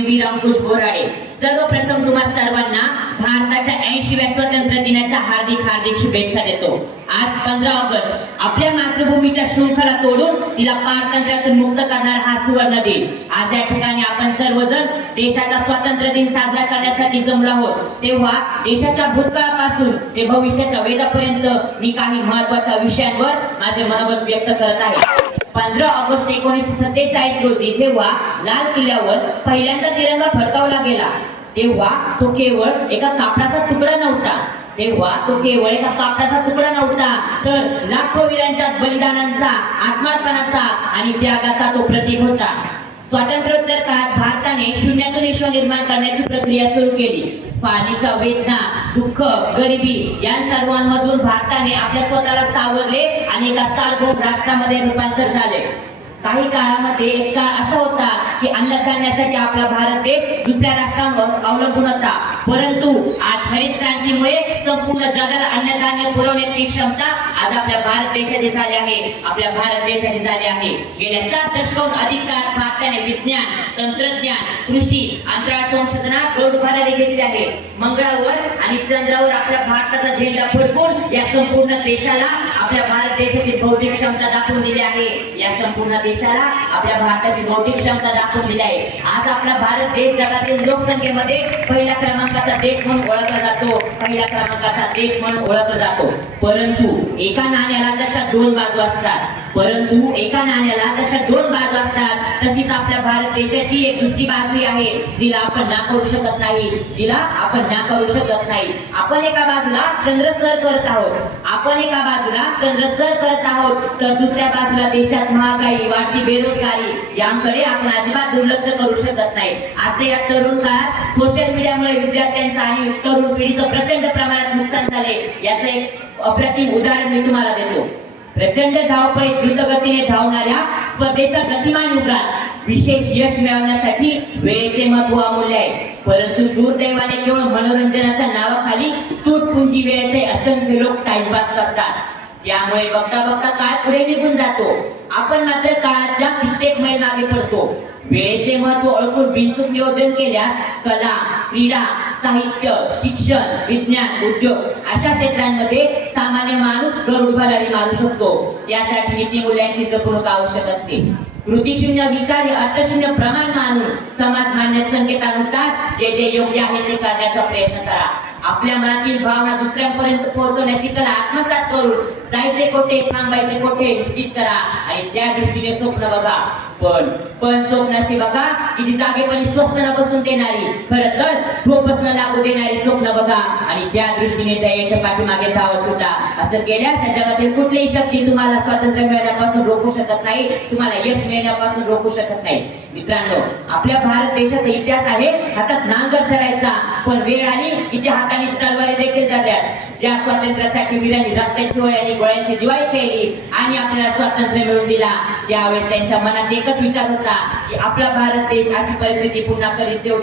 वीर अंकुश बोराडे, सर्वप्रथम तुम्हा सर्वांना भारताच्या 80व्या स्वातंत्र्य दिनाच्या हार्दिक हार्दिक शुभेच्छा देतो। आज 15 ऑगस्ट आपल्या मातृभूमीच्या शृंखला तोडून तिला पारतंत्र्यातून मुक्त करणार हा सुवर्ण दिन। आज या ठिकाणी आपण सर्वजण देशाचा स्वातंत्र्य दिन साजरा करण्यासाठी जमलो आहोत। तेव्हा देशाच्या भूतकाळापासून ते भविष्याच्या वेदापर्यंत मी काही महत्त्वाच्या विषयांवर माझे मनोगत व्यक्त करत आहे। 15 ऑगस्ट 1947 रोजी जेव्हा लाल किल्ल्यावर पहिल्यांदा तिरंगा फडकावला गेला तेव्हा तो केवळ एका कापडाचा तुकडा नव्हता तर लाखो वीरांच्या बलिदानांचा, आत्मार्पणाचा आणि त्यागाचा तो प्रतीक होता। स्वातंत्र्योत्तर काळात भारताने शून्यातून विश्व निर्माण करण्याची प्रक्रिया सुरू केली। फाळणीच्या वेदना, दुःख, गरिबी या सर्वांमधून भारताने आपल्या स्वतःला सावरले आणि एका सार्वभौम राष्ट्रामध्ये रूपांतर झाले। काही काळामध्ये एक काळ असा होता की अन्न खाण्यासाठी आपला भारत देश दुसऱ्या राष्ट्रांवर अवलंबून होता, परंतु आज हरित क्रांतीमुळे संपूर्ण जगाला अन्नधान्य पुरवण्याची क्षमता आज आपल्या भारत देशाची झाली आहे। गेल्या 7 दशकांहून अधिक काळात भारताने विज्ञान, तंत्रज्ञान, कृषी, अंतराळ संशोधनात गौरव भरारी घेतली आहे। मंगळावर आणि चंद्रावर आपल्या भारताचा झेंडा फडकवून या संपूर्ण देशाला आपल्या भारत देशाची बौद्धिक क्षमता दाखवून दिली आहे। या संपूर्ण देशाला आपल्या भारताची बौद्धिक क्षमता दाखवून दिली आहे। आज आपला भारत देश जगातील लोकसंख्येमध्ये पहिल्या क्रमांकाचा देश म्हणून ओळखला जातो। परंतु एका नाण्याला जशा दोन बाजू असतात तशीच आपल्या भारत देशाची एक दुसरी बाजू आहे जिला आपण नाकारू शकत नाही। आपण एका बाजूला चंद्र सर करत आहोत तर दुसऱ्या बाजूला देशात महागाई, वाढती बेरोजगारी यांकडे आपण अजिबात दुर्लक्ष करू शकत नाही। आजच्या या तरुण काळात सोशल मीडियामुळे विद्यार्थ्यांचं आणि तरुण पिढीचं प्रचंड प्रमाणात नुकसान झाले। याचं एक अप्रतिम उदाहरण मी तुम्हाला देतो। प्रचंड धावपळीत द्रुतगतीने धावणाऱ्या स्पर्धेच्या गतिमान युगात विशेष यश मिळवण्यासाठी वेळेचे महत्त्व अमूल्य आहे, परंतु दुर्दैवाने केवळ मनोरंजनाच्या नावाखाली तुटपुंजी वेळेचे असंख्य लोक टाइमपास करतात। त्यामुळे बघता बघता काळ पुढे निघून जातो, आपण मात्र काळाच्या कित्येक मैल मागे पडतो। वेळेचे महत्त्व ओळखून बिनचूक नियोजन केल्यास कला, क्रीडा, साहित्य, शिक्षण, विज्ञान, उद्योग अशा क्षेत्रांमध्ये सामान्य माणूस गरुड भरारी मारू शकतो। यासाठी नीतिमूल्यांची जपणूक आवश्यक असते। कृतीशून्य विचार हे अर्थशून्य प्रमाण मानून समाज मान्य संकेतानुसार जे जे योग्य आहे ते करण्याचा प्रयत्न करा। आपल्या मनातील भावना दुसऱ्यांपर्यंत पोहोचवण्याची कला आत्मसात करून जायचे कोठे, थांबायचे कोठे निश्चित करा आणि त्या दृष्टीने स्वप्न बघा। पण स्वप्नाशी बघा की जी जागेपणी स्वस्थ न बसून देणारी, खरं तर झोपच न लागू देणारी स्वप्न बघा आणि त्या दृष्टीने ध्येयाच्या पाठीमागे धावत सुटा। असं केल्यास त्या जगातील कुठलीही शक्ती तुम्हाला स्वातंत्र्य मिळवण्यापासून रोखू शकत नाही, तुम्हाला यश मिळवण्यापासून रोखू शकत नाही। मित्रांनो, आपल्या भारत देशाचा इतिहास आहे हातात नांगर धरायचा, पण वेळ आली की त्या हाताने तलवारी देखील धरल्यात। ज्या स्वातंत्र्यासाठी वीरांनी रक्ताची होळी आणि गोळ्यांची दिवाळी खेळली आणि आपल्याला स्वातंत्र्य मिळवून दिला, त्यावेळेस त्यांच्या मनात एकच विचार होता की आपला भारत देश अशी परिस्थिती पुन्हा कधीच येऊ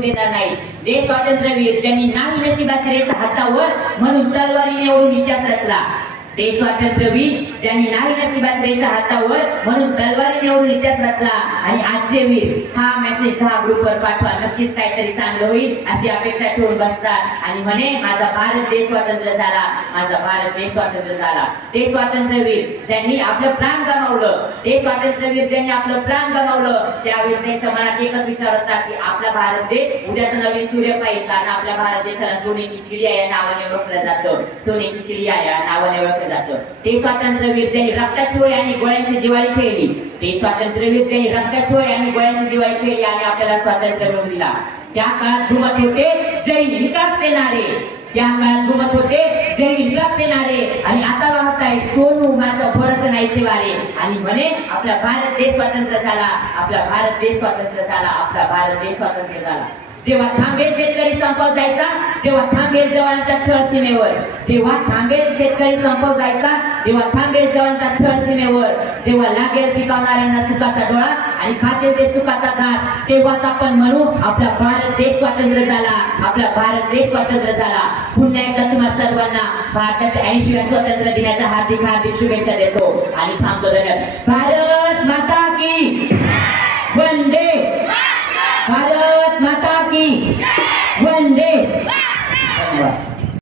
देणार नाही। जे स्वातंत्र्यवीर ज्यांनी नाही नशिबाची रेषा हातावर म्हणून तलवारीने ओढून इतिहास रचला, ते स्वातंत्र्यवीर ज्यांनी नाही नशिबाची रेषा हातावर म्हणून तलवारीने ओढून इतिहास रचला। आणि आजचे वीर हा मेसेज 10 ग्रुपवर पाठवा, नक्कीच काहीतरी चांगलं होईल अशी अपेक्षा ठेवून बसतात आणि म्हणे माझा भारत देश स्वतंत्र झाला। ते स्वातंत्र्यवीर ज्यांनी आपलं प्राण गमावलं, त्यावेळेस त्यांच्या मनात एकच विचार होता की आपला भारत देश उद्याचं नवीन सूर्य पाहिजे, कारण आपल्या भारत देशाला सोने की चिडिया या नावाने ओळखलं जातं। ते स्वातंत्र्यवीर ज्यांनी रक्ताची होळी आणि गोळ्यांची दिवाळी खेळली, आणि आपल्याला स्वातंत्र्य मिळवून दिला। त्या काळात घुमत होते जय हिंदचे नारे आणि आता वाहत आहे सोनू माझ्या भरोसा नाहीचे वारे आणि म्हणे आपला भारत देश स्वतंत्र झाला। जेव्हा थांबेल शेतकरी संपव जायचा, जेव्हा थांबेल जवानांचा छळ सीमेवर, जेव्हा लागेल पिकवणाऱ्यांना सुखाचा डोळा आणि खातील ते सुखाचा घास, तेव्हाच आपण म्हणू आपला भारत देश स्वतंत्र झाला। पुन्हा एकदा तुम्हा सर्वांना भारताच्या 80व्या स्वातंत्र्य दिनाच्या हार्दिक हार्दिक शुभेच्छा देतो आणि थांबतो। धन्यवाद। भारत माता की माता की वंदे. धन्यवाद.